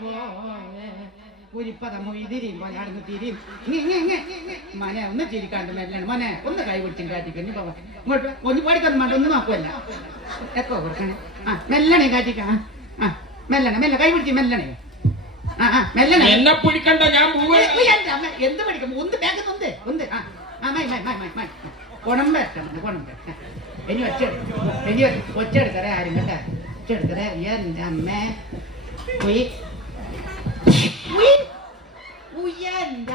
പോയെ കുരിപ്പത മൊയ്തിരിയും പോലെ അടുന്ന് തിരിയും. മോനെ ഒന്ന് ചിരിക്കാണ്ട് മെല്ലാണ്. മോനെ ഒന്ന് കൈ പിടിച്ചും കാറ്റിക്കഞ്ഞു പോവാ. ഇങ്ങോട്ട്. ഒന്ന് പാടിക്കൊന്നും വേണ്ട ഒന്നും നോക്കുമല്ല എക്കോ കൊടുക്കണേ? ആ മെല്ലണേ കാറ്റിക്ക. ആ മെല്ലണ മെല്ല കൈ പിടിച്ച് മെല്ലണേ. എന്നെ പിടിക്കണ്ട ഞാൻ എന്ത് പഠിക്കും? ഒന്ന് ബാഗ് ഒന്ന് ഒന്ന് ആ മൈ മൈ മൈ മൈ മൈ കുണം വെട്ടണം കുണം വെട്ട ഇനി ഒച്ച ഇനി ഒച്ച എടുക്കറേ ആരും കേട്ടാ? ഒച്ച എടുക്കറേ എന്റെ അമ്മേ. ഉയ്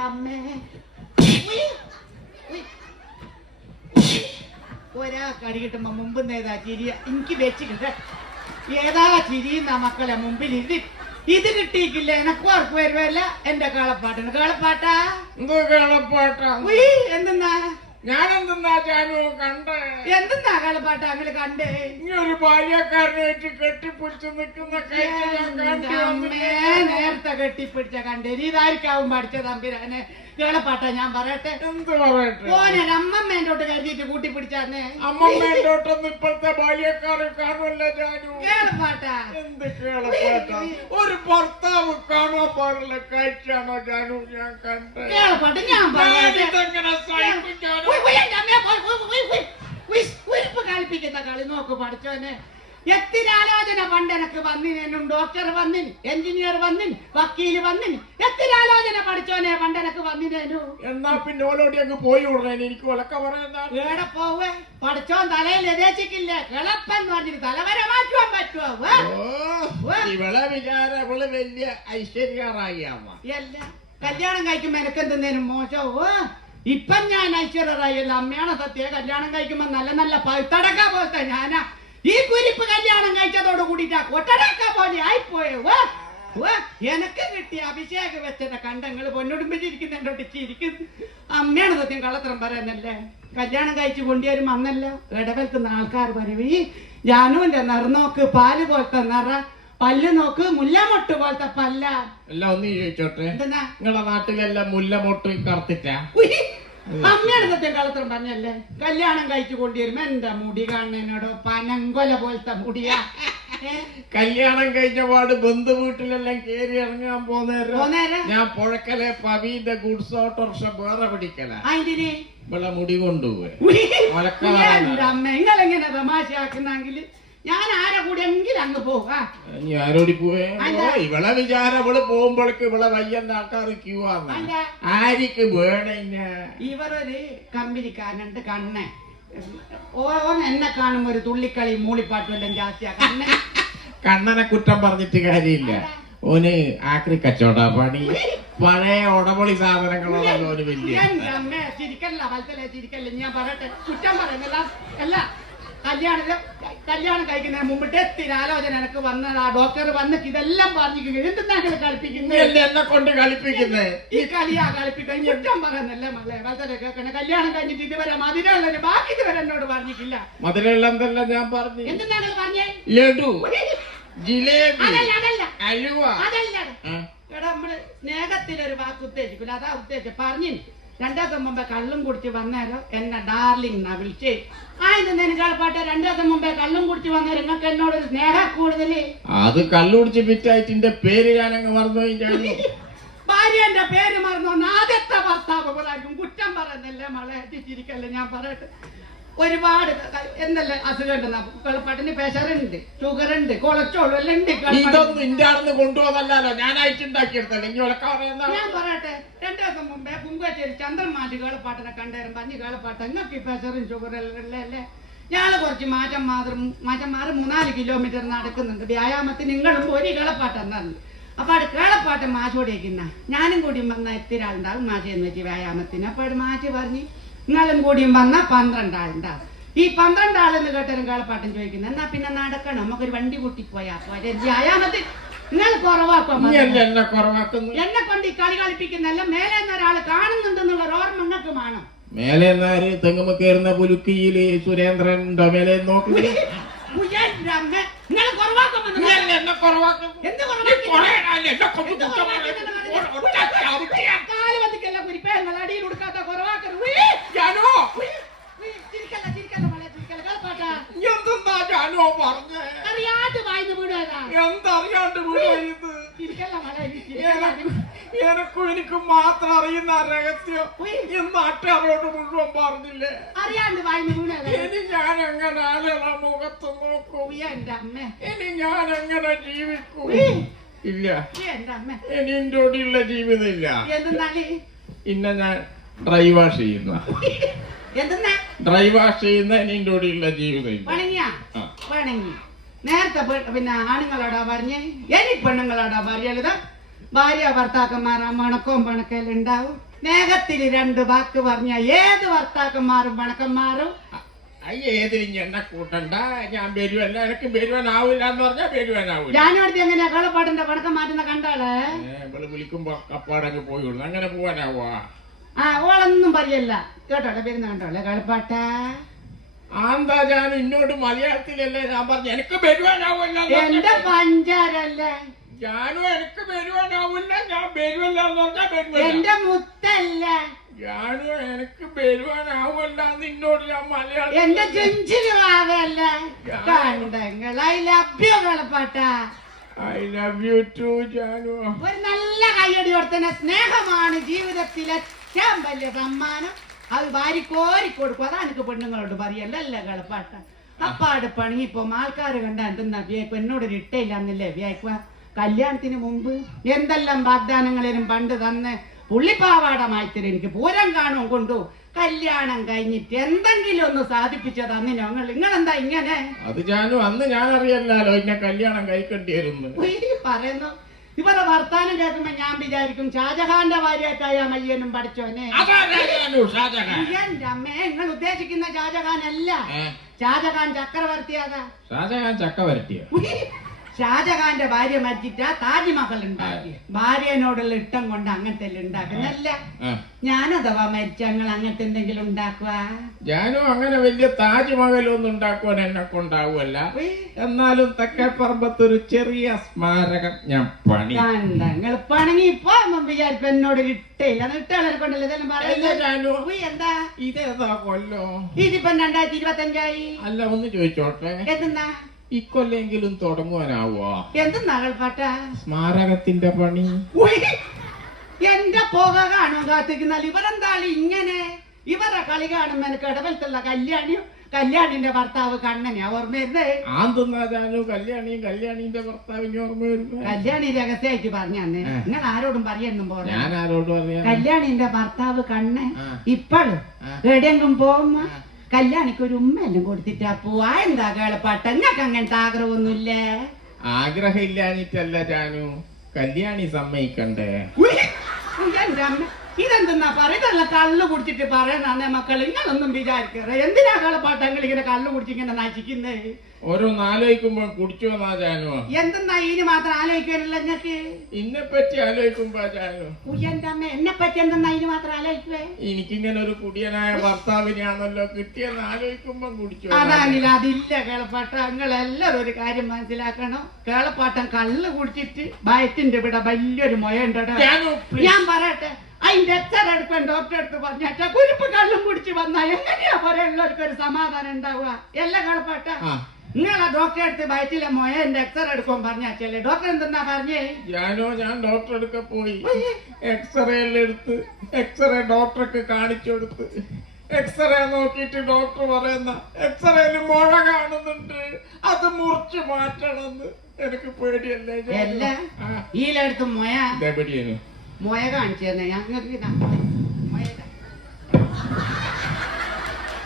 അമ്മേ. ഒരാ കടി കിട്ടുമ്പോ മുമ്പ് ഏതാ ചിരിയ? എനിക്ക് വെച്ചിട്ട് ഏതാ ചിരിയുന്ന മക്കളെ മുമ്പിൽ ഇത് ഇത് കിട്ടിയിക്കില്ല എനക്കും ഉറപ്പ് വരുമല്ല എന്റെ കാളപ്പാട്ടിന് കാളപ്പാട്ടാ? എന്ത് കേളപ്പാട്ടാ? ഉയ് എന്തെന്നാ കണ്ടേ? എന്തെന്നാ കളപ്പാട്ട് അങ്ങനെ കണ്ടേ? ഇനി ഒരു ബാല്യക്കാരനായിട്ട് കെട്ടിപ്പിടിച്ച് നിൽക്കുന്ന കാഴ്ച ഞാൻ കണ്ടു നേരത്തെ കെട്ടിപ്പിടിച്ച കണ്ടേ. ഇതായിരിക്കാവും പഠിച്ച തമ്പിരാനെ കേളപ്പാട്ടാ ഞാൻ പറയട്ടെ എന്ത് പറയട്ടെ ഓനെ അമ്മമ്മേന്റോട്ട് കരുതിയിട്ട് കൂട്ടി പിടിച്ചാന്നേ അമ്മമ്മേന്റോട്ടൊന്നും ഇപ്പോഴത്തെ ബാല്യക്കാരെ കാണുമല്ല ഞാനു കേളപ്പാട്ടാ എന്ത് കേളപ്പാട്ടാ ഒരു ഭർത്താവ് കാണാൻ പാടില്ല കാഴ്ചയാണോ ജാനു ഞാൻ കണ്ടത് കേളപ്പാട്ട് ഞാൻ പറയട്ടെ ഉയിപ്പ് കളിപ്പിക്കുന്ന കളി നോക്ക് പഠിച്ചോനെ എത്തിരി ആലോചന പണ്ട് എനക്ക് വന്നിനും ഡോക്ടർ വന്നിൻ എഞ്ചിനീയർ വന്നിൻ വക്കീൽ വന്നിൻ എത്തിരി ആലോചന പഠിച്ചോനെ പണ്ട് എനക്ക് വന്നിനു എന്നാ. പിന്നെ ഓലോടി അങ്ങ് പോയി ഉടനെ എനിക്ക് പറയുന്ന ഏടെ പോവേ? പഠിച്ചോൻ തലയിൽ എതേച്ചിക്കില്ലേ. കിളപ്പെന്ന് പറഞ്ഞിട്ട് തലവരെ മാറ്റുവാൻ പറ്റുമോ ഇവളെ വിചാര ഇവൾ വലിയ ഐശ്വര്യറായി അമ്മ അല്ല കല്യാണം കഴിക്കുമ്പോ എനക്ക് എന്തെന്നേനും മോശമോ ഇപ്പം ഞാൻ ഐശ്വര്യറായല്ല അമ്മയാണ് സത്യ. കല്യാണം കഴിക്കുമ്പോ നല്ല നല്ല പഴുത്തടക്കാ പോലത്തെ ഞാനാ. ഈ കുരിപ്പ് കല്യാണം കഴിച്ചതോട് കൂടിട്ടാ കൊട്ടടക്ക പോലെ ആയിപ്പോയോ? എനക്ക് കിട്ടിയ അഭിഷേക വെച്ചത കണ്ടങ്ങൾ പൊന്നൊടുമ്പിച്ചിരിക്കുന്നുണ്ടോട്ട് ചിരിക്കുന്നു അമ്മയാണ് സത്യം കള്ളത്തരം പറയാനല്ലേ കല്യാണം കഴിച്ചു കൊണ്ടുവരും അന്നല്ല ഇടവെൽക്കുന്ന ആൾക്കാർ പറയും ഈ ജാനുവിന്റെ നിറനോക്ക് പാൽ പോലത്തെ നിറ പല്ല് നോക്ക് മുല്ലമൊട്ട് പോലത്തെ പല്ല. എല്ലാം ഒന്ന് ചോദിച്ചോട്ടെ? നിങ്ങളെ നാട്ടിലെല്ലാം മുല്ലമൊട്ട് കറുത്തിട്ടാ? സത്യം കളത്രം പറഞ്ഞല്ലേ? കല്യാണം കഴിച്ചു കൊണ്ടിരുമ എന്റെ മുടി കാണുന്നതിനോടോ? പനങ്കൊല പോലത്തെ മുടിയാ? കല്യാണം കഴിച്ച പാട് ബന്ധു വീട്ടിലെല്ലാം കേറി ഇറങ്ങാൻ പോന്നേരം ഞാൻ പുഴക്കലെ പവീന്റെ ഗുഡ്സ് ഓട്ടോറിക്ഷ വേറെ പിടിക്കല. ഇവിടെ മുടി കൊണ്ടുപോയി. തമാശയാക്കുന്നെങ്കിൽ? ഞാൻ ആരെ കൂടെ എങ്കിലും അങ്ങ് പോകാ? ഇനി ആരോടി പോവേ. ഓ, ഇവളെ വിചാരം ഇവൾ പോകുമ്പോഴേക്ക് ഇവളെ വയ്യന്റെ ആൾക്കാർ ക്യൂ ആണ്. അല്ല. ആരിക്ക് വേണ ഇവരൊരു കമ്പനിക്കാരനുണ്ട് കണ്ണൻ. ഓൻ എന്നെ കാണുമ്പോ ഒരു തുള്ളിക്കളി മൂളിപ്പാട്ടും എല്ലാം ജാസ്തിയാ. കണ്ണൻ. കണ്ണനെ കുറ്റം പറഞ്ഞിട്ട് കാര്യമില്ല. ഓന് ആക്രി കച്ചവട പണി പഴയ ഉടമളി സാധനങ്ങളോടൊന്നും ഓന് വലിയ എന്റെ അമ്മേ ചിരിക്കല്ല വലത്തല്ലേ ചിരിക്കല്ല. ഞാൻ പറയട്ടെ കുറ്റം പറയുന്നില്ല. അല്ല കല്യാണം കല്യാണം കഴിക്കുന്നതിന് മുമ്പിട്ട് ഡെത്തിന് ആലോചന എനിക്ക് വന്നതാ. ഡോക്ടർ വന്നിട്ട് ഇതെല്ലാം നിങ്ങൾ നീ കളിപ്പിക്കുന്നത് എന്നെ കൊണ്ട് കളിപ്പിക്കുന്നത് ഈ കളിയാ കളിപ്പിക്കാൻ കുറ്റം പറയുന്നല്ലേ മകളെ? വളരെ കേൾക്കണ. കല്യാണം കഴിഞ്ഞിട്ട് ഇതുവരെ മതിലുള്ളൊരു ബാക്കി ഇതുവരെ എന്നോട് പറഞ്ഞിട്ടില്ല. മധുരമുള്ള എന്തെല്ലാം ഞാൻ പറഞ്ഞു? എന്തിനാണ് പറഞ്ഞേ? ലഡു ജിലേബി അലുവ. അതല്ല. ആ, എടാ നമ്മൾ സ്നേഹത്തിലൊരു വാക്ക് ഉദ്ദേശിക്കില്ല അതാ ഉദ്ദേശിച്ചത് പറഞ്ഞു രണ്ടു ദിവസം മുമ്പേ കള്ളും കുടിച്ച് വന്നേരോ എന്നെ ഡാർലിംഗ് എന്നാ വിളിച്ച്. ആ ഇത് നിനക്കാൾപ്പാട്ടെ രണ്ടു ദിവസം മുമ്പേ കള്ളും കുടിച്ച് നിങ്ങൾക്ക് സ്നേഹം അത് പിറ്റായിട്ടിന്റെ പേര് ഞാനങ്ങ് മറന്നു ഭാര്യന്റെ പേര് മറന്നു ആദ്യത്തെ ഭർത്താവ് കുറ്റം പറയുന്നല്ലേ മളെ എത്തിച്ചിരിക്കല്ലേ ഞാൻ പറയട്ടെ. ഒരുപാട് എന്തല്ലേ അസുഖം ഉണ്ടെന്നാ വെള്ളപ്പാട്ടിന് പ്രഷറുണ്ട് ഷുഗർ ഉണ്ട് കൊളസ്ട്രോൾ എല്ലാം ഉണ്ട് ഇതൊന്നും ഞാനായിട്ട് ഉണ്ടാക്കിയെടുത്തല്ലേ പറയുന്ന ഞാൻ പറയട്ടെ രണ്ടു ദിവസം മുമ്പേ കുങ്കുവച്ചേരി ചന്ദ്രമാറ്റി കേളപ്പാട്ടിനെ കണ്ടായിരുന്നു പറഞ്ഞു കേളപ്പാട്ട് നിങ്ങൾക്ക് പ്രഷറും ഷുഗറും എല്ലാം അല്ലേ? ഞങ്ങൾ കുറച്ച് മാറ്റം മാത്രം മാറ്റം മാറി മൂന്നാൽ കിലോമീറ്റർ നടക്കുന്നുണ്ട്. വ്യായാമത്തിന് നിങ്ങളും ഒരു കേളപ്പാട്ട് എന്നാണ് അപ്പൊ അവിടെ കേളപ്പാട്ട് മാച്ചോടിയേക്കുന്ന ഞാനും കൂടി വന്ന എത്തിരാളുണ്ടാകും മാച്ചെന്ന് വെച്ച് വ്യായാമത്തിന്. അപ്പൊ അവിടെ മാറ്റി പറഞ്ഞ് നിങ്ങളും കൂടിയും വന്ന പന്ത്രണ്ട് ആളുണ്ടാവും ഈ പന്ത്രണ്ട് ആളെന്ന് കേട്ടൊരു കേളപ്പാട്ടം ചോദിക്കുന്നത് എന്നാ പിന്നെ നടക്കണം നമുക്കൊരു വണ്ടി കൂട്ടി പോയാ വ്യായാമത്തിൽ നിങ്ങൾ കുറവാക്കും എന്നെ കൊണ്ട് ഈ കളി കളിപ്പിക്കുന്നല്ല മേലെ ഒരാൾ കാണുന്നുണ്ടെന്നുള്ള ഓർമ്മ നിങ്ങൾക്ക് വേണം മേലെ എന്നാര് തെങ്ങുമ്മ കയറുന്ന പുലുക്കിയിൽ സുരേന്ദ്രൻ ഉണ്ടോ മേലെ നോക്കി ഉയ്യന്റെ അമ്മ, നിങ്ങൾ കുറവാക്കാൻ നീ വന്നതാ. അല്ലേ എന്നെ കുറവാക്കുന്നു എന്ത് നീ കുറവാക്കി? കുറേ കാലം എന്നെ കൊണ്ട് എന്ത് കുറ്റം കുറവാക്കി? പറയുന്നു. ഒ- ഒറ്റ ചവിട്ടിയാ. കാൽ കുരിപ്പേ, നിങ്ങൾ അടിയിൽ കൊടുക്കാത്ത. ജാനു. ചിരിക്കല്ല, ചിരിക്കല്ല മോളെ, ചിരിക്കല്ല. കേൾപ്പാട്ടാ. നീ എന്തെന്നാ ജാനു പറഞ്ഞേ? അറിയാതെ വായിന്ന് വീടുകതാ. എന്തറിയാണ്ട് ചിരിക്കല്ല മോളെ, എനക്ക് എനക്കും മാത്രം അറിയുന്ന രഹസ്യം. ഈ നാട്ടുകാരോട് മുഴുവൻ പറഞ്ഞില്ലേ? അറിയാണ്ട് ഇനി ഞാൻ എങ്ങനെ ആളുകളെ മുഖത്ത് നോക്കും? ഇനി ഞാൻ എങ്ങനെ ജീവിക്കും ഇല്ല. ഇനി കൂടെയുള്ള ജീവിതം ഇല്ല. ഇന്ന ഞാൻ ഡ്രൈ വാഷ് ചെയ്യുന്ന. ഡ്രൈ വാഷ് ചെയ്യുന്ന എന്റെ കൂടെയുള്ള ജീവിതം. നേരത്തെ പിന്നെ ആണുങ്ങളോടാ പറഞ്ഞേ? എനി പെണ്ണുങ്ങളോടാ പറയലത് ഭാര്യ ഭർത്താക്കന്മാരാ മണക്കവും പണക്കെല്ലാം ഉണ്ടാവും. മേഘത്തിൽ രണ്ട് വാക്ക് പറഞ്ഞ ഏത് ഭർത്താക്കന്മാരും പണക്കന്മാരും ഏതിനും എന്നെ കൂട്ടണ്ട. ഞാൻ വരുവല്ല എനിക്ക് വരുവാനാവില്ല എന്ന് പറഞ്ഞാൽ വരുവാനാവില്ല. ഞാനോടത്ത് എങ്ങനെയാ കളപ്പാടിന്റെ പണക്കം മാറ്റുന്ന കണ്ടാളെ? വിളിക്കുമ്പോ കപ്പാടങ്ങ് പോയി അങ്ങനെ പോവാനാവാ. ആ ഓളൊന്നും പറയല്ല. കേട്ടോളെ വരുന്ന കണ്ടോളെ കളിപ്പാട്ട. ആന്താ ഞാൻ ഇന്നോട് മലയാളത്തിലല്ലേ ഞാൻ പറഞ്ഞു? എനിക്ക് വരുവാനാവില്ല എന്റെ പഞ്ചാരല്ലേ? ഞാനും എനിക്ക് വരുവാനാവില്ല ഞാൻ വരുവല്ല എന്ന് പറഞ്ഞാൽ വരുവല്ല എന്റെ മുത്തല്ല. ഞാനും എനിക്ക് വരുവാനാവില്ല നിന്നോട് ഞാൻ മലയാളം എന്റെ ചെഞ്ചിന് ആവല്ല കണ്ടങ്ങളെ ലഭ്യ കളപ്പാട്ട. I love you too Janu ഒരു നല്ല കയ്യടി കൊടുത്തന്നെ സ്നേഹമാണ് ജീവിതത്തിലെ ഏറ്റവും വലിയ സമ്മാനം. അത് വാരി കോരി കൊടുക്കും. അതാണ് എനിക്ക് പെണ്ണുങ്ങളോട് പറയല്ല കളപ്പാട്ട. അപ്പാട് പണിയിപ്പോ ആൾക്കാർ കണ്ട എന്തെന്നാ വിയക്കും എന്നോടൊരു ഇട്ടയില്ലാന്നില്ലേ വിയക്കുക കല്യാണത്തിന് മുമ്പ് എന്തെല്ലാം വാഗ്ദാനങ്ങളേലും പണ്ട് തന്ന് പുള്ളിപ്പാവാടമായിത്തരും എനിക്ക് പൂരം കാണും കൊണ്ടു കല്യാണം കഴിഞ്ഞിട്ട് എന്തെങ്കിലും ഒന്ന് സാധിപ്പിച്ചത് അന്ന് ഞങ്ങൾ. നിങ്ങളെന്താ ഇങ്ങനെ? അത് ഞാനും അന്ന് ഞാൻ അറിയല്ലോ എന്നെ കല്യാണം കഴിക്കേണ്ടി വരുന്നു പറയുന്നു. ഇവരെ വർത്താനം കേൾക്കുമ്പോ ഞാൻ വിചാരിക്കും ഷാജഹാന്റെ ഭാര്യയായിട്ടായ മയ്യനും പഠിച്ചോനെ എന്റെ അമ്മേ നിങ്ങൾ ഉദ്ദേശിക്കുന്ന ഷാജഹാൻ അല്ല ഷാജഹാൻ ചക്രവർത്തിയാകാ. ഷാജഹാൻ ചക്ക വരട്ടിയ ഉയ്യ്. ഷാജഹാന്റെ ഭാര്യ മരിച്ചിട്ടാ താജ്മഹൽ ഉണ്ടാക്കി. ഭാര്യനോടുള്ള ഇഷ്ടം കൊണ്ട് അങ്ങനത്തെ ഉണ്ടാക്കുന്നല്ല ഞാനഥവാ മരിച്ച ഞങ്ങൾ അങ്ങനത്തെ എന്തെങ്കിലും ഉണ്ടാക്കുക ഞാനും അങ്ങനെ വലിയ താജ്മഹലൊന്നും ഉണ്ടാക്കുവാൻ എന്നെ കൊണ്ടാവുമല്ല എന്നാലും തെക്കേപ്പറമ്പത്ത് ഒരു ചെറിയ സ്മാരകം ഞാൻ പണി. നിങ്ങൾ പണങ്ങി ഇപ്പൊ വിചാരിക്കും എന്നോട് ഇട്ടേ ഇട്ടയില്ല. ഇട്ടാളെ കൊണ്ടല്ലേ ഇതെല്ലാം പറയുന്നത്? എന്താ? ഇതേതാ കൊല്ലോ? ഇതിപ്പം രണ്ടായിരത്തി ഇരുപത്തി അഞ്ചായി അല്ല ഒന്ന് ചോദിച്ചോട്ടെ. എന്തെന്നാ? ഇക്കൊല്ലെങ്കിലും തുടങ്ങുവാനാവോ എന്ത് നഗൽപാട്ട സ്മാരകത്തിന്റെ പണി. എന്റെ പുക കാണും കാത്തിരിക്കുന്നാൽ ഇവരെന്താ ഇങ്ങനെ? ഇവരെ കളി കാണുമ്പോ എനിക്ക് ഇടവലത്തുള്ള കല്യാണിയും കല്യാണിന്റെ ഭർത്താവ് കണ്ണനെയാ ഓർമ്മ വരുന്നേ ആന്തുന്നാ ജാനു കല്യാണിയും കല്യാണിന്റെ ഭർത്താവിനെ ഓർമ്മ വരുന്നത് കല്യാണി രഹസ്യമായിട്ട് പറഞ്ഞു നിങ്ങൾ ആരോടും പറയൊന്നും പോലെ ഞാൻ ആരോടും കല്യാണിന്റെ ഭർത്താവ് കണ്ണൻ ഇപ്പഴും. എവിടെയെങ്കിലും പോകുമ്പോ. കല്യാണിക്ക് ഒരു ഉമ്മയെല്ലാം കൊടുത്തിട്ടാ പോവാ. എന്താ കേളപ്പാട്ട ഞങ്ങൾക്ക് അങ്ങനത്തെ ആഗ്രഹമൊന്നുമില്ലേ? ആഗ്രഹം ഇല്ലാഞ്ഞിട്ടല്ല ജാനു കല്യാണി സമ്മതിക്കണ്ടേ? എന്റെ അമ്മ. ഇതെന്തെന്നാ പറയുന്നല്ല കള്ളു കുടിച്ചിട്ട് പറയുന്നേ മക്കൾ നിങ്ങളൊന്നും വിചാരിക്കറേ എന്തിനാ കളപ്പാട്ടങ്ങൾ ഇങ്ങനെ കള്ളു കുടിച്ചിങ്ങനെ നശിക്കുന്നേ? ഓരോന്ന് ആലോചിക്കുമ്പോ കുടിച്ചു വന്നാ ജാനുവാ എന്തെന്നാ ഇനി മാത്രം ആലോചിക്കാനല്ല നിങ്ങൾക്ക്? ഇന്നെ പറ്റി ആലോചിക്കുമ്പോ ജാനു അമ്മ എന്നെ പറ്റി എന്തെന്നാ ഇനി മാത്രം ആലോചിക്കുവേ? എനിക്കിങ്ങനെ ഒരു കുടിയനായ ഭർത്താവിനെയാണല്ലോ കിട്ടിയെന്ന് ആലോചിക്കുമ്പോ കുടിച്ചു അതാണില്ല അതില്ല കേളപ്പാട്ട. നിങ്ങളെല്ലാരും ഒരു കാര്യം മനസ്സിലാക്കണം. കേളപ്പാട്ടം കള്ള് കുടിച്ചിട്ട് ഭയത്തിന്റെ ഇവിടെ വലിയൊരു മൊയുണ്ടോ ഞാൻ പറയട്ടെ അതിന്റെ എത്ര എടുക്കാൻ ഡോക്ടറെ അടുത്ത് പറഞ്ഞാ കുരിപ്പ് കള്ളും കുടിച്ച് വന്നാ എങ്ങനെയാ പറയുള്ളവർക്ക് ഒരു സമാധാനം ഉണ്ടാവുക? എല്ലാ കളപ്പാട്ട. നിങ്ങളെ ഡോക്ടറെ അടുത്ത് വയറ്റിലെ എന്റെ എക്സ്റേ എടുക്കാൻ പറഞ്ഞാച്ചല്ലേ ഡോക്ടർ എന്തെന്നാ പറഞ്ഞേ? ഞാനോ ഞാൻ ഡോക്ടർ എടുക്ക പോയി. എക്സ്റേ എല്ലാം എടുത്ത് എക്സ്റേ ഡോക്ടർക്ക് കാണിച്ചു കൊടുത്ത്. എക്സ്റേ നോക്കിയിട്ട് ഡോക്ടർ പറയുന്ന എക്സ്റേയിൽ മുഴ കാണുന്നുണ്ട്. അത് മുറിച്ചു മാറ്റണമെന്ന് എനിക്ക് പേടിയല്ലേ ആ, ഈലെടുത്ത് മൊയ ഇതെവിടെയാണ് മൊയ കാണിച്ചു തന്നെ ഞങ്ങൾക്ക് ഇതാ. മൊയ ഇതാ.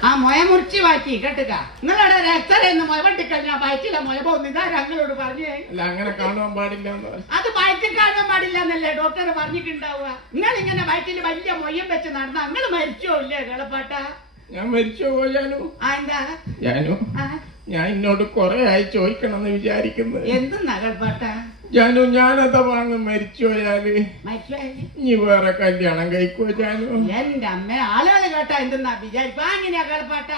ആ മൊയ മുറിച്ച് മാറ്റി കേട്ടുക. നിങ്ങളുടെ രക്തരെന്ന് മൊയ വെട്ടിക്കഴിഞ്ഞാ വയറ്റില്ല മൊയ പോകുന്നില്ല ഞങ്ങളോട് പറഞ്ഞേ? അല്ല അങ്ങനെ കാണുവാൻ പാടില്ല അത് വയറ്റിൽ കാണാൻ പാടില്ല എന്നല്ലേ ഡോക്ടർ പറഞ്ഞിട്ടുണ്ടാവുക? നിങ്ങൾ ഇങ്ങനെ വയറ്റിൽ വലിയ മൊയ്യം വെച്ച് നടന്ന നിങ്ങൾ മരിച്ചോ ഇല്ലേ കേളപ്പാട്ട? ഞാൻ മരിച്ചു പോയാലോ ആ എന്താ? ഞാനോ? ഞാൻ എന്നോട് കൊറേ ആയി ചോദിക്കണം എന്ന് വിചാരിക്കുന്നത് എന്തെന്നാ കേളപ്പാട്ട? ജാനു ഞാനതാ വാങ്ങ മരിച്ചു ഞാൻ. ഇനി വേറെ കല്യാണം കഴിക്കോ ജാനു എന്റെ അമ്മ ആളുകൾ കേട്ടാ എന്തെന്നാ വിചാരിപ്പാ അങ്ങനെയാ കേളപ്പാട്ട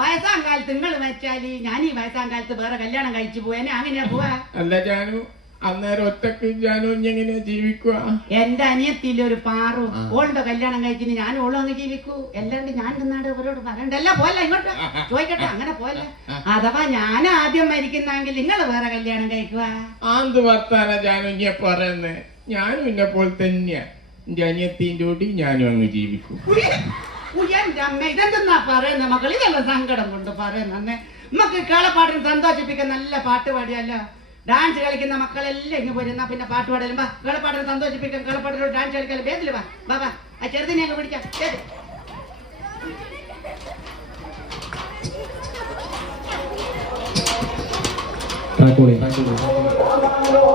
വയസ്സാം കാലത്ത് നിങ്ങൾ മരിച്ചാൽ ഞാൻ ഈ വയസ്സാം കാലത്ത് വേറെ കല്യാണം കഴിച്ചു പോവാനെ അങ്ങനെയാ പോവാ. അല്ല ജാനു അന്നേരം ഒറ്റയ്ക്ക് ഞാനും ഇനി എങ്ങനെയാ ജീവിക്കുക? എന്റെ അനിയത്തില്ല ഒരു പാറു. ഓളുടെ കല്യാണം കഴിച്ചിന് ഞാൻ ഓളും അങ്ങ് ജീവിക്കൂ. എല്ലാണ്ട് ഞാൻ നിന്നാട് അവരോട് പറയണ്ടല്ല പോലെ ഇങ്ങോട്ട് ചോദിക്കട്ടെ അങ്ങനെ പോലെ അഥവാ ഞാൻ ആദ്യം മരിക്കുന്നെങ്കിൽ നിങ്ങൾ വേറെ കല്യാണം കഴിക്കുക. ആന്ത് വർത്താന ജാനു പറയുന്നത് പറയുന്നേ? ഞാനും എന്നെ പോലെ തന്നെയാ. എന്റെ അനിയത്തിന്റെ കൂടി ഞാനും അങ്ങ് ജീവിക്കും. എന്റെ അമ്മ ഇതെന്തെന്നാ പറയുന്ന മക്കൾ ഇതെല്ലാം സങ്കടം കൊണ്ട് പറയുന്നെ നമുക്ക് കേളപ്പാട്ടിന് സന്തോഷിപ്പിക്കാൻ നല്ല പാട്ട് പാടിയല്ലോ. ഡാൻസ് കളിക്കുന്ന മക്കളെല്ലാം ഇങ്ങ് പോരുന്ന പിന്നെ പാട്ട് പാടലും. വാ കേളപ്പാട്ടിനെ സന്തോഷിപ്പിക്കാം. കേളപ്പാട്ടിനോട് ഡാൻസ് കളിക്കാൻ വേദിൽ വാ വാ വാ. ആ ചെറുതിനെ അങ്ങ് പിടിക്കാം. ശരി താക്കോളി പൊളി